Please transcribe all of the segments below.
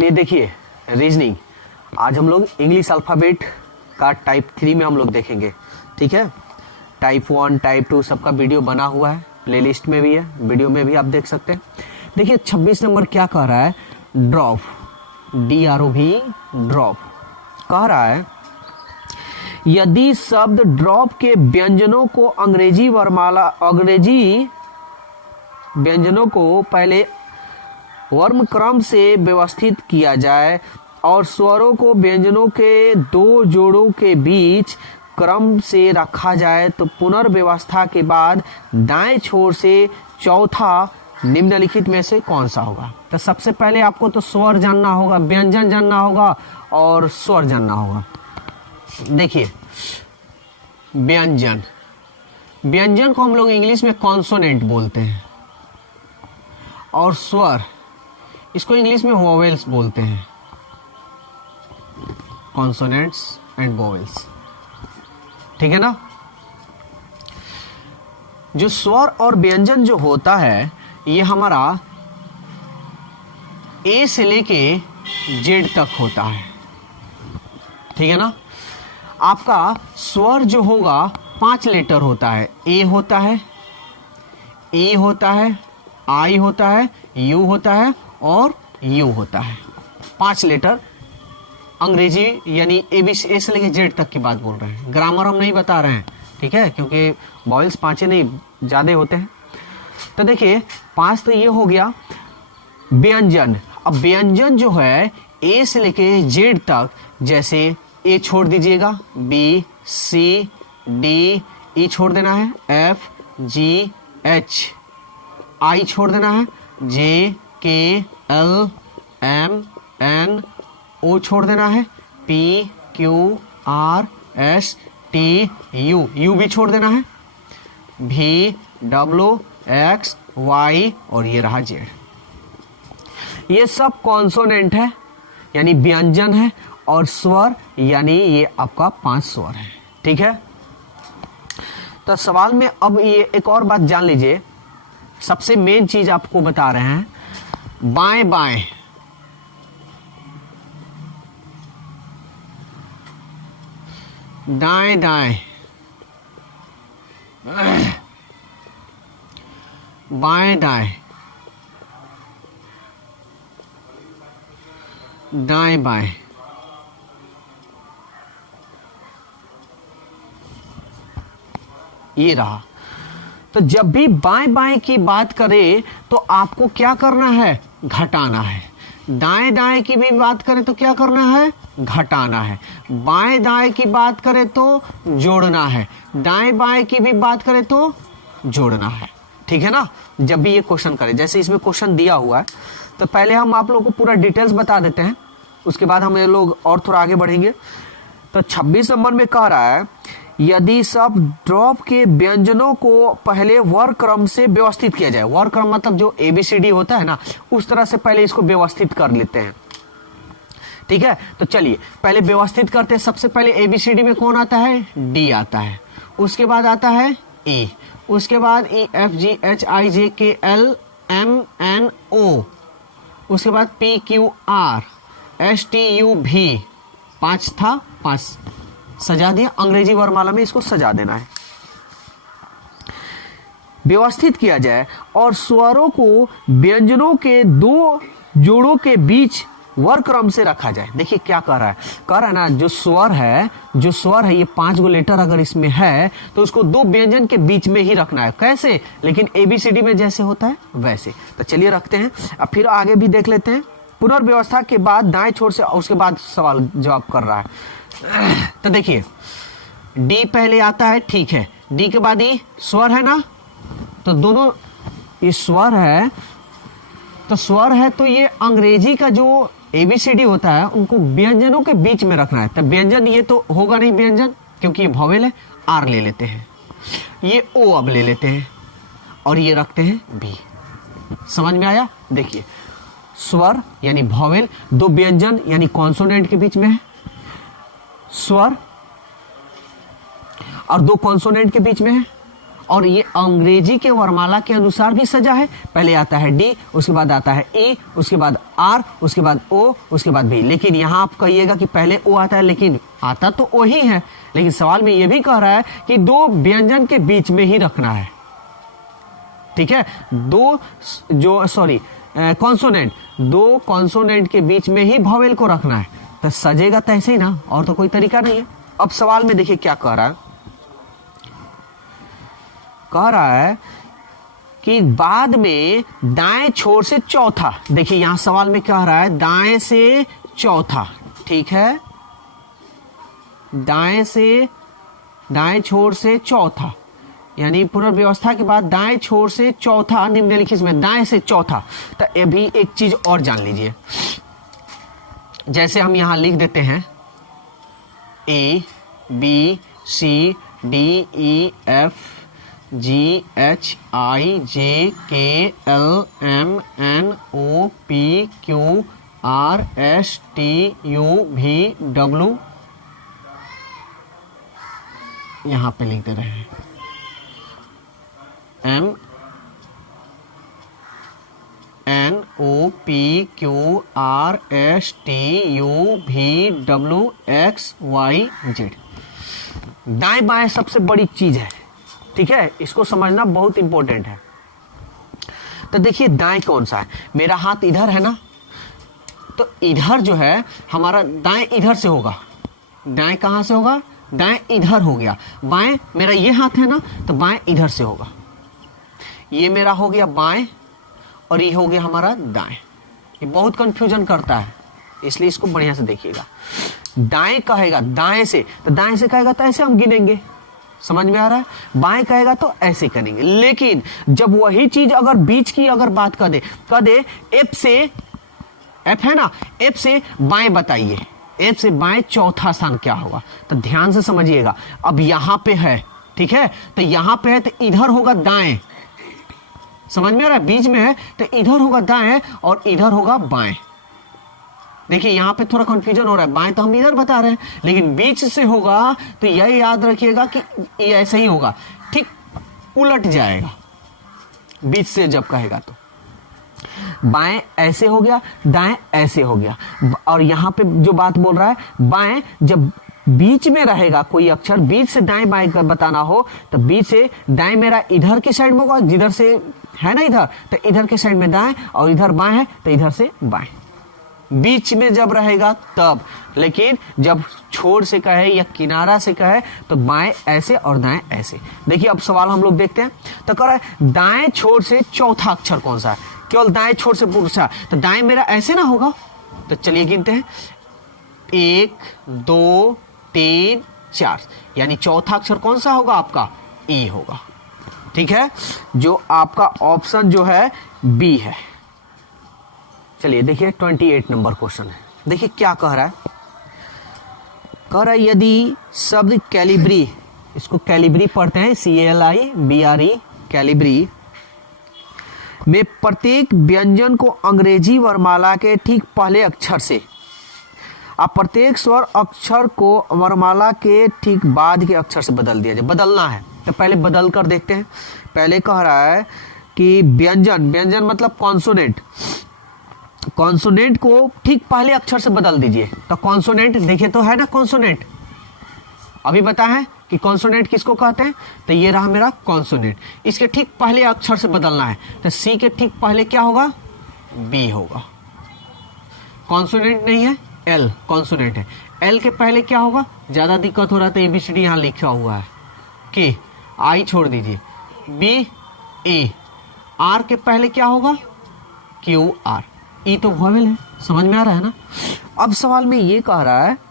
चलिए देखिए रीजनिंग, आज हम लोग इंग्लिश अल्फ़ाबेट का टाइप 3 में हम लोग देखेंगे। ठीक है, टाइप 1 टाइप 2 सबका वीडियो बना हुआ है, प्लेलिस्ट में भी है, वीडियो में भी आप देख सकते हैं। देखिए 26 नंबर क्या कह रहा है, ड्रॉप, DROP ड्रॉप कह रहा है यदि शब्द ड्रॉप के व्यंजनों को अंग्रेजी व्यंजनों को पहले वर्म क्रम से व्यवस्थित किया जाए और स्वरों को व्यंजनों के दो जोड़ों के बीच क्रम से रखा जाए तो पुनर्व्यवस्था के बाद दाएं छोर से चौथा निम्नलिखित में से कौन सा होगा। तो सबसे पहले आपको तो स्वर जानना होगा, व्यंजन जानना होगा और स्वर जानना होगा। देखिए व्यंजन, व्यंजन को हम लोग इंग्लिश में कॉन्सोनेंट बोलते हैं और स्वर इसको इंग्लिश में वोवेल्स बोलते हैं, कॉन्सोनेंट्स एंड वोवेल्स। ठीक है ना। जो स्वर और व्यंजन जो होता है ये हमारा ए से लेके जेड तक होता है। ठीक है ना। आपका स्वर जो होगा 5 लेटर होता है, ए होता है, ए होता है, आई होता है, यू होता है और यू होता है। 5 लेटर अंग्रेजी यानी ए से लेके जेड तक की बात बोल रहे हैं, ग्रामर हम नहीं बता रहे हैं। ठीक है, क्योंकि वॉयल्स 5 नहीं ज्यादा होते हैं। तो देखिए 5 तो ये हो गया व्यंजन। अब व्यंजन जो है ए से लेके जेड तक, जैसे ए छोड़ दीजिएगा, बी सी डी, ई छोड़ देना है, एफ जी एच, आई छोड़ देना है, जे के एल एम एन, ओ छोड़ देना है, P Q R S T you, you भी छोड़ देना है, भी डब्ल्यू एक्स वाई और ये रहा जेड। ये सब कॉन्सोनेंट है यानी व्यंजन है और स्वर यानी ये आपका 5 स्वर है। ठीक है। तो सवाल में अब ये एक और बात जान लीजिए, सबसे मेन चीज आपको बता रहे हैं, बाएं बाएं, दाएं दाएं, बाएं दाएं, दाएं बाएं। ये रहा। तो जब भी बाएं बाएं की बात करें तो आपको क्या करना है, घटाना है। दाएं दाएं की भी बात करें तो क्या करना है, घटाना है। बाएं दाएं की बात करें तो जोड़ना है, दाएं बाएं की भी बात करें तो जोड़ना है। ठीक है ना। जब भी ये क्वेश्चन करें, जैसे इसमें क्वेश्चन दिया हुआ है, तो पहले हम आप लोगों को पूरा डिटेल्स बता देते हैं, उसके बाद हम ये लोग और थोड़ा आगे बढ़ेंगे। तो 26 नंबर में कह रहा है यदि सब ड्रॉप के व्यंजनों को पहले वर्ग क्रम से व्यवस्थित किया जाए। वर्ग क्रम मतलब जो ABCD होता है ना, उस तरह से पहले इसको व्यवस्थित कर लेते हैं। ठीक है। तो चलिए पहले व्यवस्थित करते हैं। सबसे पहले ABCD में कौन आता है, D आता है, उसके बाद आता है E, उसके बाद E F G H I J K L M N O, उसके बाद P Q R S T U V। 5 था, 5 सजा दिया। अंग्रेजी वर्णमाला में इसको सजा देना है, व्यवस्थित किया जाए और स्वरों को व्यंजनों के दो जोड़ों के बीच वर्ग क्रम से रखा जाए। देखिए क्या कह रहा है ना, जो स्वर है ये 5 गो लेटर अगर इसमें है तो उसको 2 व्यंजन के बीच में ही रखना है। कैसे, लेकिन ABCD में जैसे होता है वैसे। तो चलिए रखते हैं, अब फिर आगे भी देख लेते हैं। पुनर्व्यवस्था के बाद दाएं छोर से, उसके बाद सवाल जवाब कर रहा है। तो देखिए डी पहले आता है, ठीक है, डी के बाद ये स्वर है ना, तो दोनों ये स्वर है, तो स्वर है तो ये अंग्रेजी का जो ABCD होता है उनको व्यंजनों के बीच में रखना है। तो व्यंजन ये तो होगा नहीं व्यंजन, क्योंकि ये वॉवेल है, आर ले लेते हैं, ये ओ अब ले लेते हैं और ये रखते हैं बी। समझ में आया। देखिए स्वर यानी वॉवेल, 2 व्यंजन यानी कॉन्सोनेंट के बीच में है, स्वर और 2 कॉन्सोनेंट के बीच में है, और ये अंग्रेजी के वर्णमाला के अनुसार भी सजा है। पहले आता है डी, उसके बाद आता है ई, उसके बाद आर, उसके बाद ओ, उसके बाद भी। लेकिन यहाँ आप कहिएगा कि पहले ओ आता है, लेकिन आता तो ओ ही है। लेकिन सवाल में ये भी कह रहा है कि दो व्यंजन के बीच में ही रखना है, ठीक है, कॉन्सोनेंट, दो कॉन्सोनेंट के बीच में ही वॉवेल को रखना है, तो सजेगा तो ऐसे ही ना, और तो कोई तरीका नहीं है। अब सवाल में देखिए क्या कह रहा है, कह रहा है कि बाद में दाएं छोर से चौथा, देखिए यहां सवाल में कह रहा है दाएं से चौथा, ठीक है, दाएं छोर से चौथा, यानी पुनर्व्यवस्था के बाद दाएं छोर से चौथा निम्नलिखित में दाएं से चौथा। तो ये भी एक चीज और जान लीजिए, जैसे हम यहां लिख देते हैं A B C D E F G H I J K L M N O P Q R S T U V W, यहां पे लिख दे रहे हैं M N O P Q R S T U V W X Y Z. दाएं बाएं सबसे बड़ी चीज है, ठीक है, इसको समझना बहुत इंपॉर्टेंट है। तो देखिए दाएं कौन सा है, मेरा हाथ इधर है ना, तो इधर जो है हमारा दाएं इधर से होगा, दाएं कहां से होगा, दाएं इधर हो गया। बाएं मेरा ये हाथ है ना, तो बाएं इधर से होगा, ये मेरा हो गया बाएं और ये हो गया हमारा दाएं। ये बहुत कंफ्यूजन करता है, इसलिए इसको बढ़िया से देखिएगा। दाएं कहेगा दाएं से, तो दाएं से कहेगा तो ऐसे हम गिनेंगे, समझ में आ रहा है, बाएं कहेगा तो ऐसे करेंगे। लेकिन जब वही चीज अगर बीच की अगर बात कर दे एफ से, एफ है ना, एफ से बाएं बताइए, एफ से बाएं चौथा स्थान क्या होगा, तो ध्यान से समझिएगा। अब यहां पे है, ठीक है, तो यहां पे है तो इधर होगा दाएं, समझ में आ रहा है, बीच में है तो इधर होगा दाएं और इधर होगा बाएं। देखिए यहां पे थोड़ा कंफ्यूजन हो रहा है, बाएं तो हम इधर बता रहे हैं, लेकिन बीच से होगा तो यह याद रखिएगा कि ये ऐसे ही होगा, ठीक उलट जाएगा बीच से जब कहेगा तो। बाएं ऐसे हो गया, दाएं ऐसे हो गया। और यहां पे जो बात बोल रहा है, बाएं जब बीच में रहेगा कोई अक्षर, बीच से दाएं बाएं का बताना हो, तो बीच से दाएं मेरा इधर के साइड में होगा, जिधर से है ना इधर, तो इधर के साइड में दाएं, और इधर बाएं है तो इधर से बाएं, बीच में जब रहेगा तब। लेकिन जब छोर से कहे या किनारा से कहे तो बाएं ऐसे और दाएं ऐसे। देखिए अब सवाल हम लोग देखते हैं, तो कह रहा है दाएं छोर से चौथा अक्षर कौन सा है, केवल दाएं छोर से पूछा, तो दाएं मेरा ऐसे ना होगा, तो चलिए गिनते हैं 1 2 3 4, यानी चौथा अक्षर कौन सा होगा आपका, ई होगा, ठीक है, जो आपका ऑप्शन जो है बी है। चलिए देखिए 28 नंबर क्वेश्चन है, देखिए क्या कह रहा है, कह रहा है यदि शब्द कैलिब्री, इसको कैलिब्री पढ़ते हैं CALIBRE, कैलिब्री में प्रत्येक व्यंजन को अंग्रेजी वर्णमाला के ठीक पहले अक्षर से, आप प्रत्येक स्वर अक्षर को वर्णमाला के ठीक बाद के अक्षर से बदल दिया जाए, बदलना है। तो पहले बदल कर देखते हैं। पहले कह रहा है कि व्यंजन, व्यंजन मतलब कॉन्सोनेंट, कॉन्सोनेंट को ठीक पहले अक्षर से बदल दीजिए। तो कॉन्सोनेंट देखिए तो है ना, कॉन्सोनेंट अभी बता है कि कॉन्सोनेंट किसको कहते हैं, तो ये रहा मेरा कॉन्सोनेंट, इसके ठीक पहले अक्षर से बदलना है। तो सी के ठीक पहले क्या होगा, बी होगा। कॉन्सोनेंट नहीं है, एल कॉन्सोनेंट है, एल के पहले क्या होगा, ज्यादा दिक्कत हो रहा है तो ABCD यहां लिखा हुआ है, के आई छोड़ दीजिए, बी ए, आर के पहले क्या होगा, क्यू आर, ई तो वॉवेल है, समझ में आ रहा है ना। अब सवाल में ये कह रहा है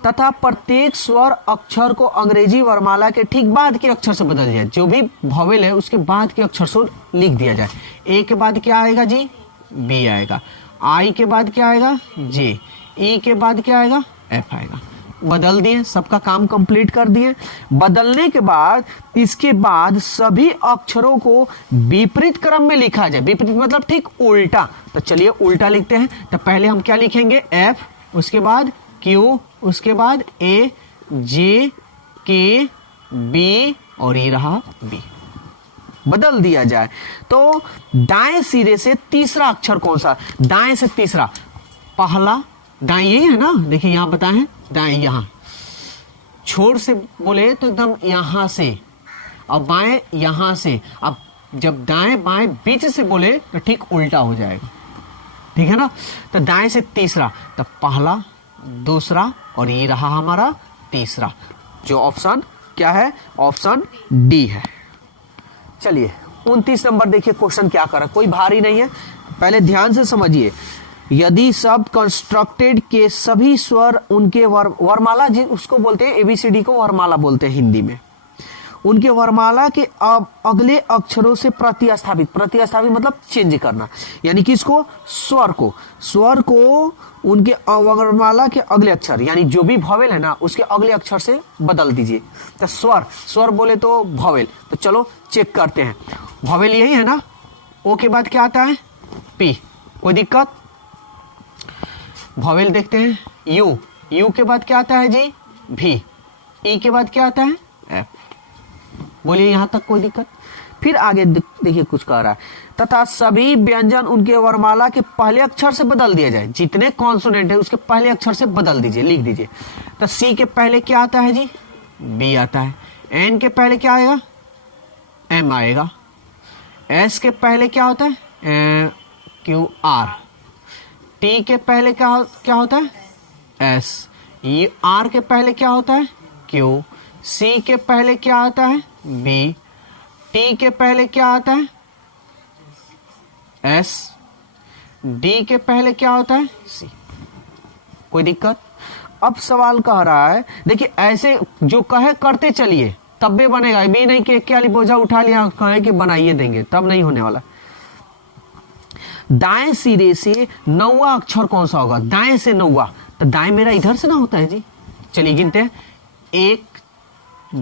तथा प्रत्येक स्वर अक्षर को अंग्रेजी वर्णमाला के ठीक बाद के अक्षर से बदल जाए, जो भी वॉवेल है उसके बाद के अक्षर से लिख दिया जाए। ए के बाद क्या आएगा जी, बी आएगा, आई के बाद क्या आएगा, जे, ई के बाद क्या आएगा, एफ आएगा। बदल दिए, सबका काम कंप्लीट कर दिए। बदलने के बाद इसके बाद सभी अक्षरों को विपरीत क्रम में लिखा जाए, विपरीत मतलब ठीक उल्टा। तो चलिए उल्टा लिखते हैं। तो पहले हम क्या लिखेंगे, एफ, उसके बाद क्यू, उसके बाद ए, जे, के, बी और ये रहा बी, बदल दिया जाए तो दाएं सिरे से तीसरा अक्षर कौन सा, दाएं से तीसरा, पहला दाएं यही है ना, देखिए यहां बताएं दाएं, यहां छोर से बोले तो एकदम यहां से, अब बाएं यहां से, अब जब दाएं बाएं बीच से बोले तो ठीक उल्टा हो जाएगा, ठीक है ना। तो दाएं से तीसरा, तो पहला, दूसरा और ये रहा हमारा तीसरा, जो ऑप्शन क्या है, ऑप्शन डी है। चलिए 29 नंबर देखिए क्वेश्चन क्या कर रहा है, कोई भारी नहीं है, पहले ध्यान से समझिए। यदि शब्द कंस्ट्रक्टेड के सभी स्वर उनके वर्णमाला, उसको बोलते हैं एबीसीडी को वर्णमाला बोलते हैं हिंदी में, उनके वर्णमाला के अगले अक्षरों से प्रतिस्थापित, प्रतिस्थापित मतलब चेंज करना, यानी कि इसको स्वर को उनके वर्णमाला के अगले अक्षर, यानी जो भी भॉवेल है ना उसके अगले अक्षर से बदल दीजिए। तो स्वर बोले तो भॉवेल, तो चलो चेक करते हैं। भॉवेल यही है ना, ओ के बाद क्या आता है, पी, कोई दिक्कत। भॉवेल देखते हैं, यू के बाद क्या आता है जी, भी, ई के बाद क्या आता है, एफ। बोलिए यहां तक कोई दिक्कत। फिर आगे देखिए कुछ कह रहा है, तथा सभी व्यंजन उनके वर्णमाला के पहले अक्षर से बदल दिया जाए, जितने कॉन्सोनेंट है उसके पहले अक्षर से बदल दीजिए, लिख दीजिए। तो सी के पहले क्या आता है जी, बी आता है। एन के पहले क्या आएगा, एम आएगा। एस के पहले क्या होता है, क्यू आर। टी के पहले क्या होता है, एस। ये आर के पहले क्या होता है, क्यू। सी के पहले क्या आता है, बी। टी के पहले क्या आता है, एस। डी के पहले क्या होता है, सी। कोई दिक्कत। अब सवाल कह रहा है, देखिए ऐसे जो कहे करते चलिए तब भी बनेगा, भी नहीं कि क्या बोझा उठा लिया कहे कि बनाइए देंगे, तब नहीं होने वाला। दाएं सिरे से 9वां अक्षर कौन सा होगा, दाएं से 9वां, तो दाएं मेरा इधर से ना होता है जी। चलिए गिनते हैं, 1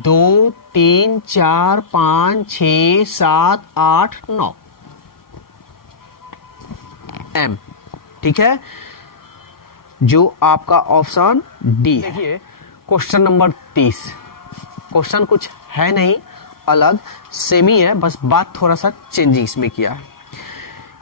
2 3 4 5 6 7 8 9, एम, ठीक है, जो आपका ऑप्शन डी है। देखिए क्वेश्चन नंबर 30, क्वेश्चन कुछ है नहीं, अलग सेमी है, बस बात थोड़ा सा चेंजिंग इसमें किया है।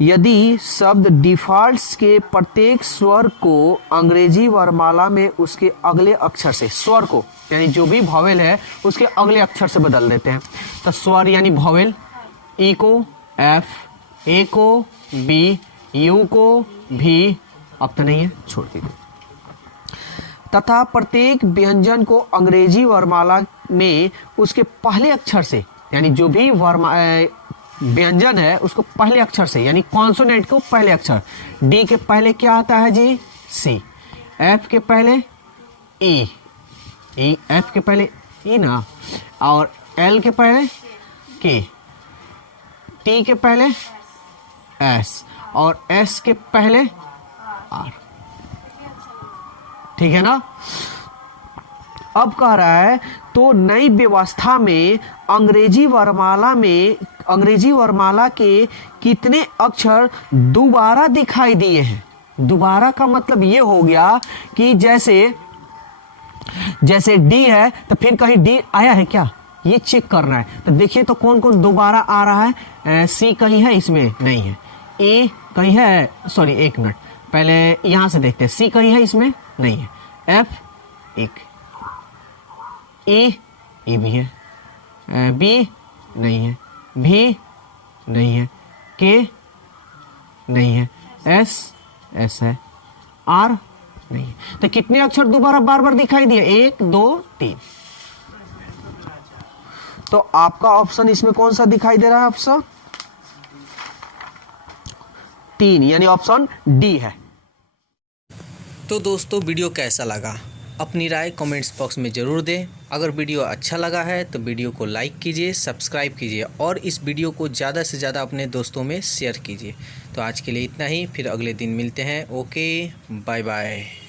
यदि शब्द डिफॉल्ट्स के प्रत्येक स्वर को अंग्रेजी वर्णमाला में उसके अगले अक्षर से, स्वर को यानी जो भी भॉवेल है उसके अगले अक्षर से बदल देते हैं, तो स्वर यानी भॉवेल, ई को एफ, ए को बी, यू को भी, अब तो नहीं है छोड़ दीजिए, तथा प्रत्येक व्यंजन को अंग्रेजी वर्णमाला में उसके पहले अक्षर से, यानी जो भी व्यंजन है उसको पहले अक्षर से, यानी कॉन्सोनेंट को पहले अक्षर। डी के पहले क्या आता है जी, सी। एफ के पहले ई, एफ के पहले ई ना, और एल के पहले के, टी के पहले एस, और एस के पहले आर, ठीक है ना। अब कह रहा है तो नई व्यवस्था में अंग्रेजी वर्णमाला के कितने अक्षर दोबारा दिखाई दिए हैं। दोबारा का मतलब ये हो गया कि जैसे डी है तो फिर कहीं डी आया है क्या, ये चेक करना है। तो देखिए तो कौन कौन दोबारा आ रहा है, सी कहीं है इसमें नहीं है, ए कहीं है, सॉरी एक मिनट पहले यहां से देखते हैं, सी कहीं है इसमें नहीं है, एफ एक, ए भी है, बी नहीं है, भी नहीं है, के नहीं है, एस है, आर नहीं है। तो कितने अक्षर दोबारा बार बार दिखाई दिए, 1 2 3। तो आपका ऑप्शन इसमें कौन सा दिखाई दे रहा है, ऑप्शन 3 यानी ऑप्शन डी है। तो दोस्तों वीडियो कैसा लगा अपनी राय कमेंट्स बॉक्स में ज़रूर दें। अगर वीडियो अच्छा लगा है तो वीडियो को लाइक कीजिए, सब्सक्राइब कीजिए और इस वीडियो को ज़्यादा से ज़्यादा अपने दोस्तों में शेयर कीजिए। तो आज के लिए इतना ही, फिर अगले दिन मिलते हैं। Okay, bye bye.